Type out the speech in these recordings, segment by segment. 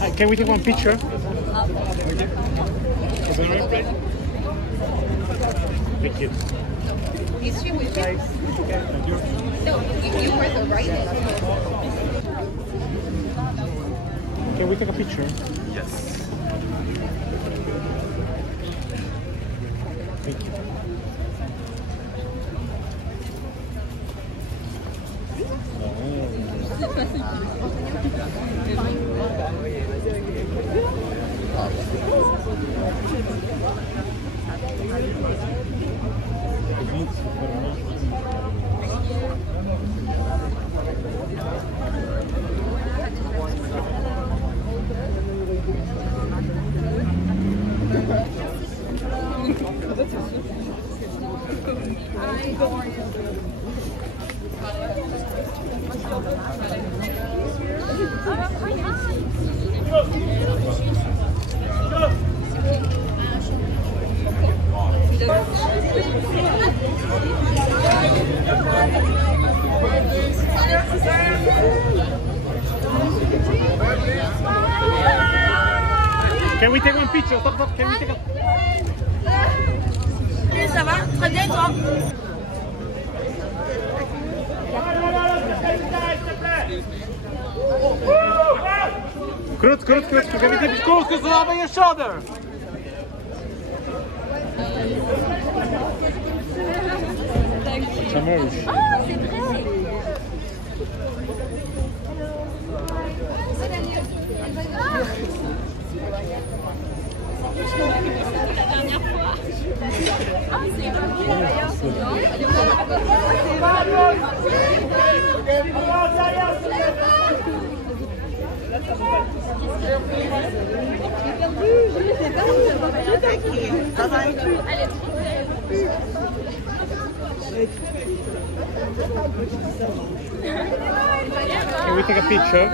Hi, can we take one picture? Thank you. Is she with you? No, you were the right. Can we take a picture? Yes. Thank you. Can we take one picture? Stop, stop. Can we take a... Ça va? Très bien, toi? Cruz, Cruz, Cruz. Can we take a... Cruz, Cruz, over your shoulder. Ça marche. Oh, c'est vrai! La dernière fois. Ah, c'est pas bien d'ailleurs. Elle est trop belle. Can we take a picture?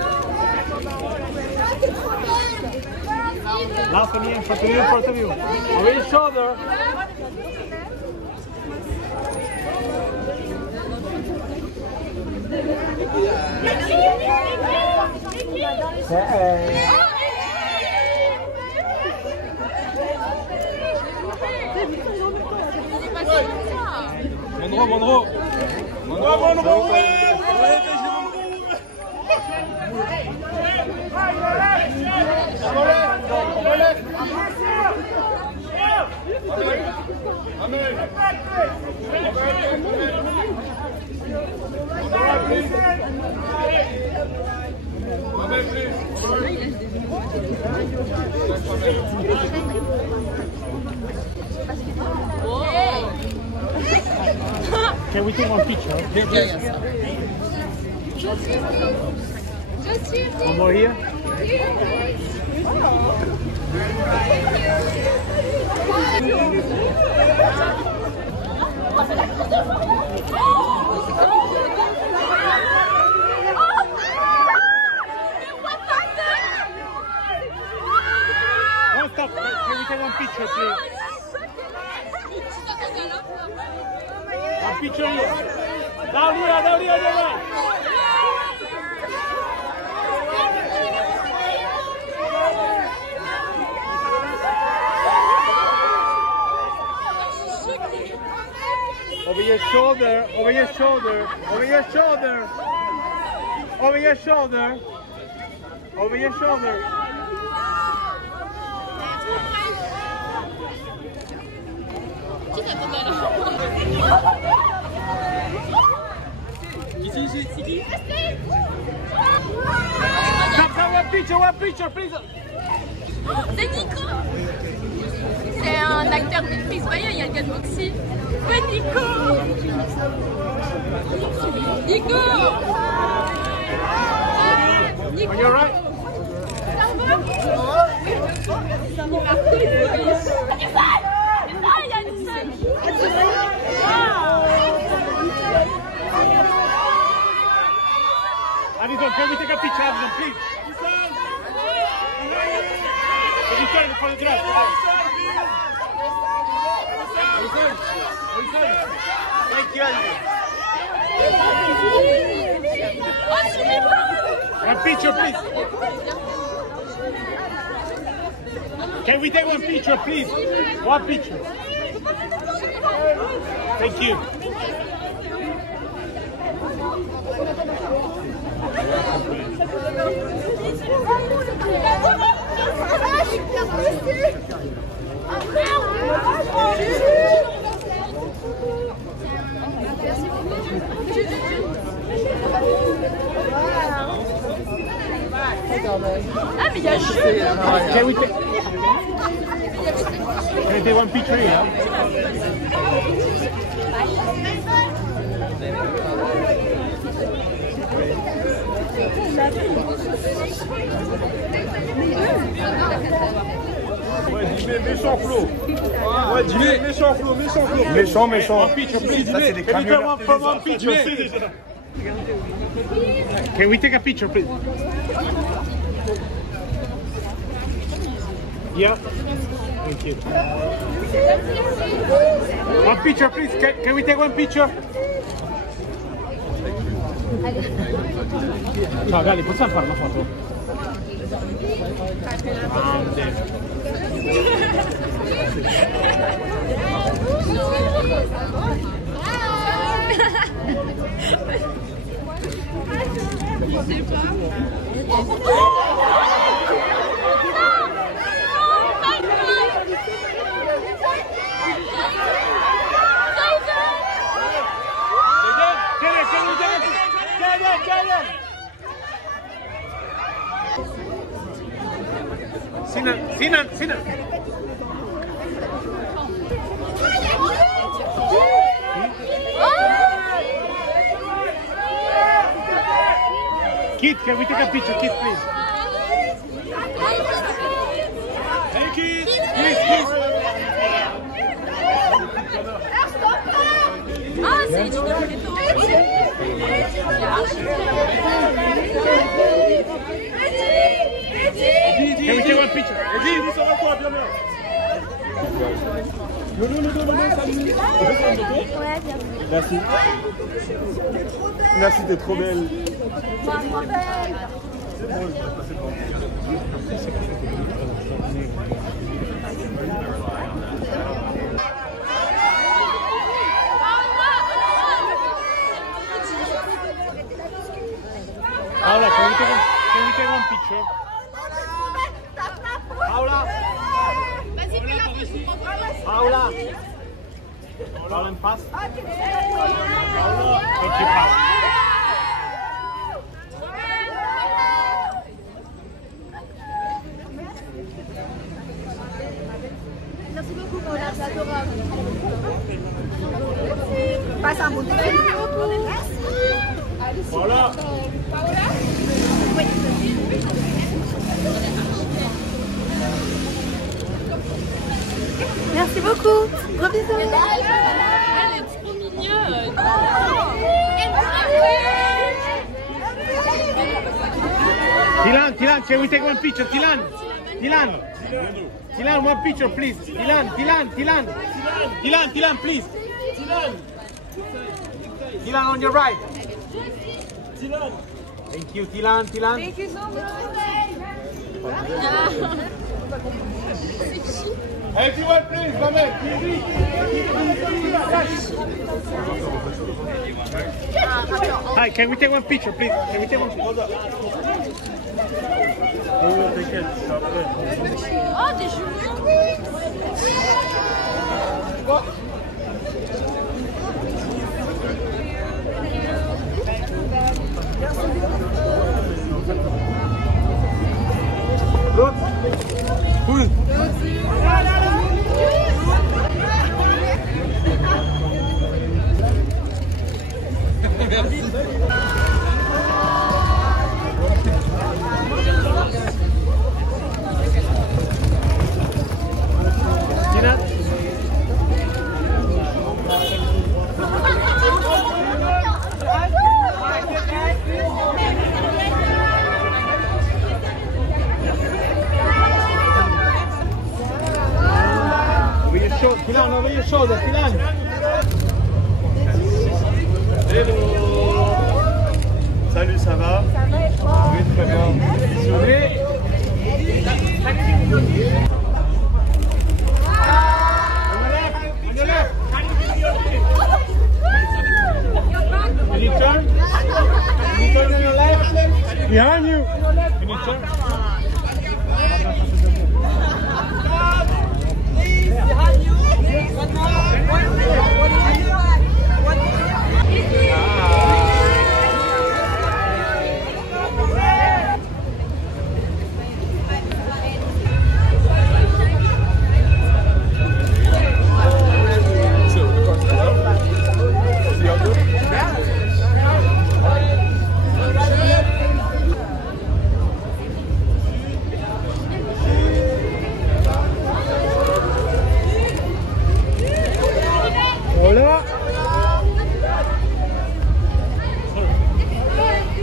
Last one here, in front of you, in front of you. Over your shoulder. Monroe, Monroe. Monroe. Can we take one picture? One more here. Oh, stop. Can we take one picture, please? One picture here. Down here, down here, down here. Over your shoulder, over your shoulder, over your shoulder, over your shoulder, over your shoulder. Ici. Stop, one picture, please. C'est Nico! C'est un acteur Netflix, vous voyez, il y a le gars de Boxy. Ouais, Nico! Nico! Nico! Are you alright? Ça va? Ah, il y a Addison! Addison, can we take a picture, Addison, please? Can you turn in front of the glass? Thank you, Addison. Oh, Sulivan! One picture, please. Can we take one picture, please? One picture. Thank you. Ah, mais il y a jeu! Can we take one picture here? Ouais, dis méchant Flo. Ouais, dis méchant Flo, méchant Flo. Méchant, méchant. One picture, please. Ça, c'est des Can we take camions. one picture, please? Can we take a picture, please? Yeah. Thank you. One picture, please. Can we take one picture? Ciao, Ghali, possiamo fare una foto? Je sais pas. Sinan. Kid, can we take a picture, Kid, please? Hey, Kid. Please. Ah, c'est Eddy de Pretto. Eddy, Can we take one picture? Eddy, ça va quoi, bien bien? Non, salut. Ouais, bien. Merci. Merci, t'es trop belle. Paola, can we take one picture? Paola. Paola. Paola en paz. Thank you, Paola. Merci beaucoup, Paola, c'est adorable. Passe un bon temps. Voilà. Oui. Merci beaucoup. Gros bisous. Elle est trop mignonne. Thylane, can we take one picture? Thylane, one picture, please. Thylane, please. Thylane on your right. Thank you, Thylane. Thank you so much. Everyone, please, come here. Hi, can we take one picture, please? Can we take one picture? Oh, des cheveux. Good. Cool. Thylane, over your shoulder, Thylane. Hello. Salut, ça va? turn? Can you turn on your left? Behind you. Can you turn? Behind you. One more. Paola.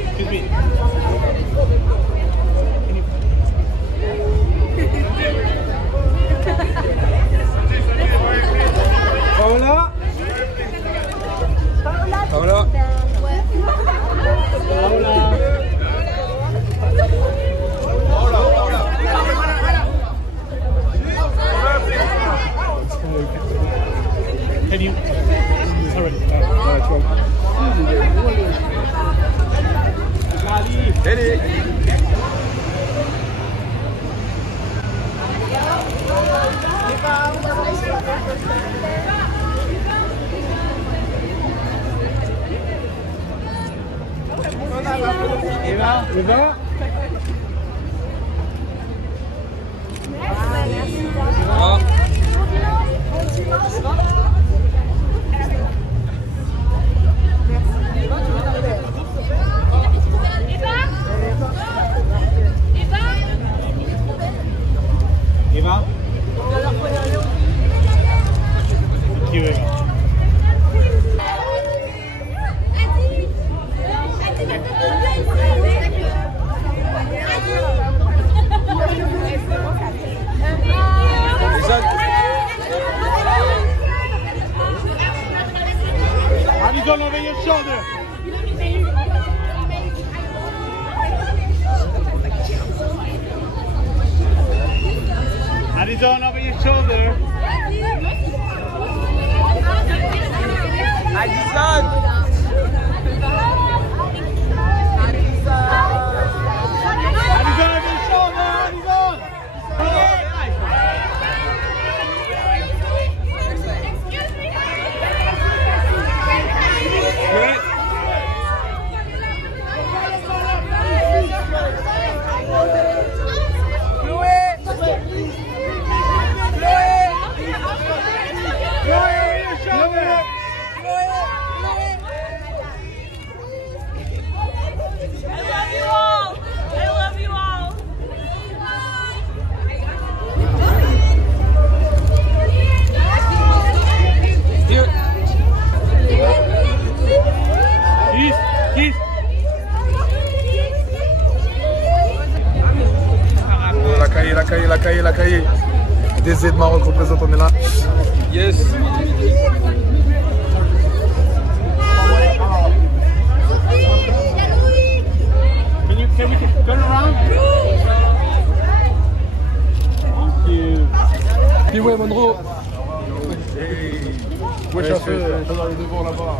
Excuse me. Paola. Paola. Can you? Sorry. Headie. Eva. Eva. Thank you, Eva. Addison over your shoulder. Addison over your shoulder. Addison. Addison over your shoulder. Addison. Great. La cahier. DZ de Maroc représente, on est là. Yes. Can we turn around? Thank you. Puis ouais, Monroe. Ouais, je suis devant là-bas.